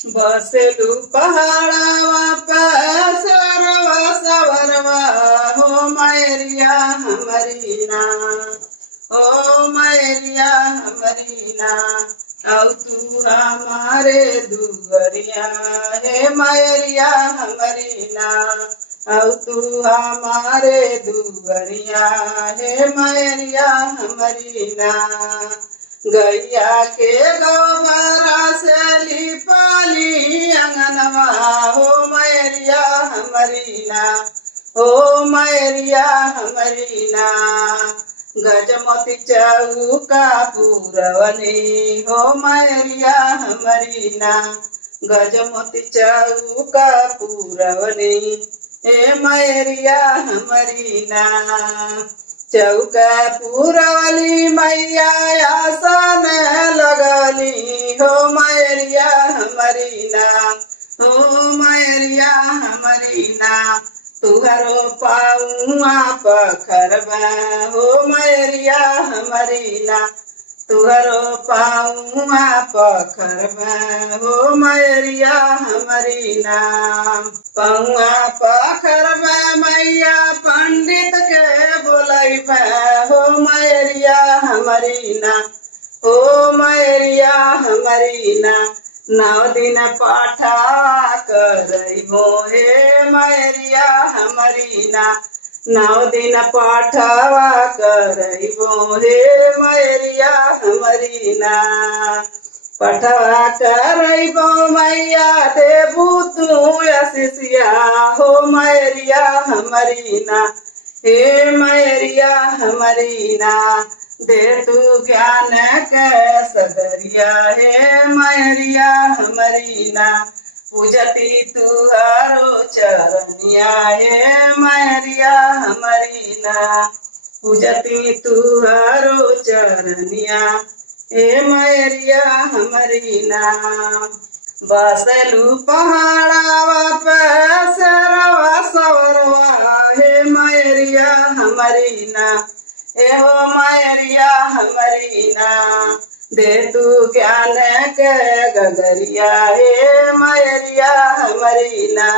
बसेलू पहाड़ावा पे सरवा सवरवा हो मैरिया हमारी ना, हो मैरिया हमारी ना। औ तू हमारे दुवरिया हे मैरिया हमारी ना, औ तू हमारे दुवरिया हे मैरिया हमारी ना। गैया के गोबरा से लिपाली अंगनवा हो मैरिया हमारी ना, हो मैरिया हमारी ना। गजमती चौका पूरवनी हो मैरिया हमारी ना, गजमती चौका पूरवनी हे मैरिया हमारी ना। चौका पूरवली मैया आसन लगली हो मैरिया हमारी ना, हो मैरिया हमारी ना। तुहरो पाऊआ पखरबा हो मैरिया हमारी ना, तुहरो पाऊआ पखरबा हो मैरिया हमारी ना। पौआ पखरबा मैया पंडित के बोलैबा हो मैरिया हमारी ना, हो मैरिया हमारी ना। 9 दिन पाठा करैबो हे मैरिया हमारी ना, 9 दिन पाठवा करैबो हे मैरिया हमारी ना। पठवा करैबो मैया देबू तू आशीषिया हो मैरिया हमारी ना, हे मैरिया हमारी ना। दे तू ज्ञान के सगरिया हे मैरिया हमारी ना। पूजती तुहारो चरनिया हे मैरिया हमारी ना, पूजती तुहारो चरनिया हे मैरिया हमारी ना। बसलू पहाड़ावा पे सरवा सवरवा हे मैरिया हमारी ना, ए हो मैरिया हमारी ना। दे तू ज्ञान के गगरिया हे मैरिया हमारी ना,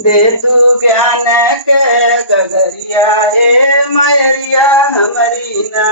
दे तू ज्ञान के गगरिया हे मैरिया हमारी ना।